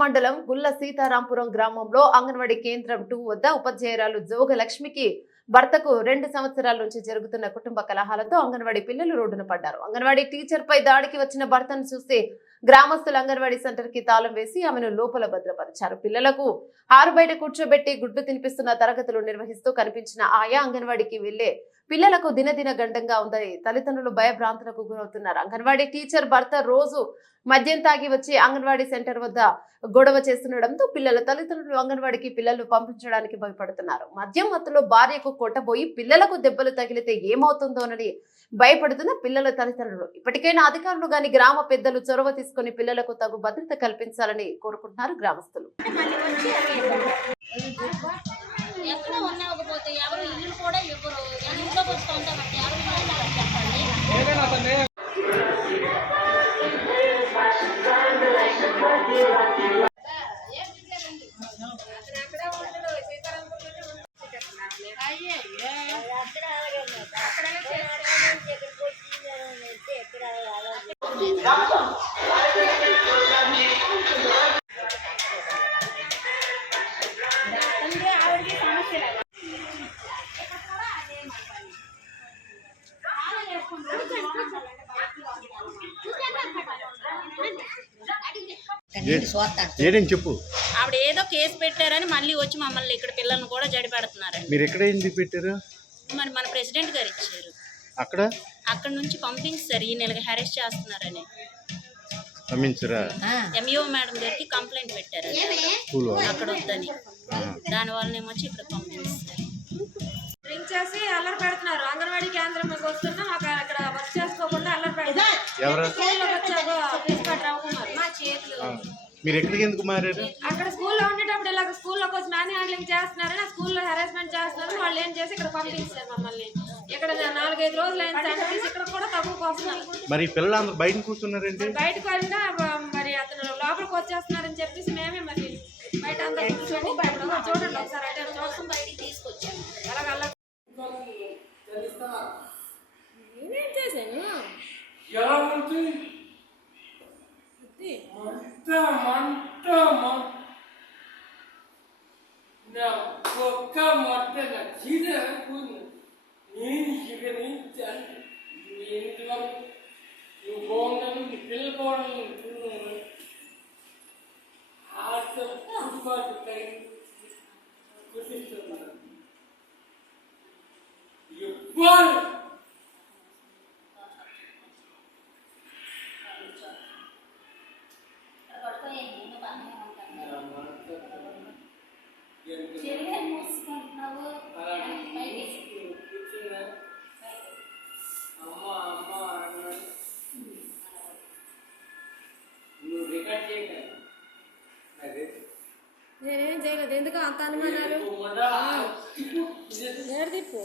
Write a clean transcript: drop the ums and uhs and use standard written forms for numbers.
మండలం గుల్ల సీతారాంపురం గ్రామంలో అంగన్వాడీ కేంద్రం 2 వద్ద ఉపాధ్యాయురాలు జోగ లక్ష్మికి భర్తకు 2 సంవత్సరాల నుంచి జరుగుతున్న కుటుంబ కలహాలతో అంగన్వాడీ పిల్లలు రోడ్డున పడ్డారు. అంగన్వాడీ టీచర్ పై దాడికి వచ్చిన భర్తను చూసి గ్రామస్తులు అంగన్వాడీ సెంటర్ కి తాళం వేసి ఆమెను లోపల భద్రపరిచారు. పిల్లలకు ఆరు బయట కూర్చోబెట్టి గుడ్డు తినిపిస్తున్న తరగతులు నిర్వహిస్తూ కనిపించిన ఆయా అంగన్వాడీకి వెళ్లే పిల్లలకు దినదిన గండంగా ఉందని తల్లిదండ్రులు భయభ్రాంతులకు గురవుతున్నారు. అంగన్వాడీ టీచర్ భర్త రోజు మద్యం తాగి వచ్చి అంగన్వాడీ సెంటర్ వద్ద గొడవ చేస్తుండటంతో పిల్లల తల్లిదండ్రులు అంగన్వాడీకి పిల్లలు పంపించడానికి భయపడుతున్నారు. మద్యం మత్తులో భార్యకు కొట్టబోయి పిల్లలకు దెబ్బలు తగిలితే ఏమవుతుందోనని భయపడుతున్న పిల్లల తల్లిదండ్రులు. ఇప్పటికైనా అధికారులు గాని గ్రామ పెద్దలు చొరవ తీసుకుని పిల్లలకు తగు భద్రత కల్పించాలని కోరుకుంటున్నారు గ్రామస్తులు. చెప్పు. ఆవిడ ఏదో కేసు పెట్టారని మళ్ళీ వచ్చి మమ్మల్ని ఇక్కడ పిల్లల్ని కూడా జడి పెడుతున్నారు. మీరు ఎక్కడ ఎందుకు పెట్టారు? మరి మన ప్రెసిడెంట్ గారు ఇచ్చారు. అక్కడ నుంచి పంపించారు. ఈ నెలకి హెరాస్ చేస్తున్నారని పంపించరా? ఎంఈఓ మేడం గారికి కంప్లైంట్ పెట్టారు అక్కడ వద్దని. దానివల్ల ఏమొచ్చి ఇక్కడ పంపిస్తారు. డ్రింక్ చేసి అల్లరి పెడుతున్నారు. అంగన్వాడీ కేంద్రం వస్తున్నా మాకు అక్కడ వర్క్ చేసుకోకుండా అల్లరి పెడుతున్నారు. మా చేతులు మీరు ఎక్కడికి ఎందుకు మారారు? అక్కడ స్కూల్లో ఉండేటప్పుడు ఇలా స్కూల్లోకి వచ్చి మ్యాన్ హ్యాండ్లింగ్ చేస్తున్నారని ఆ స్కూల్లో హెరాస్మెంట్ చేస్తున్నారు. వాళ్ళు ఏం చేసి ఇక్కడ పంపించారు మమ్మల్ని. ఇక్కడ 4-5 రోజులు అయిన సెంటర్ ఇక్కడ కూడా తక్కువ వస్తున్నారు. మరి పిల్లలు బయట కూర్చున్నారండి. బయటకు వెళ్ళినా మరి అతను లోపలికి వచ్చేస్తున్నారని చెప్పేసి మేమే మరి బయట అంతా కూర్చొని చూడండి ఒకసారి అంటే చూస్తాం బయటికి తీసుకొచ్చాను. అలాగ నేనేం చేశాను? నేనేం చేయలేదు. ఎందుకు అంత అనుమానాలు? తిప్పు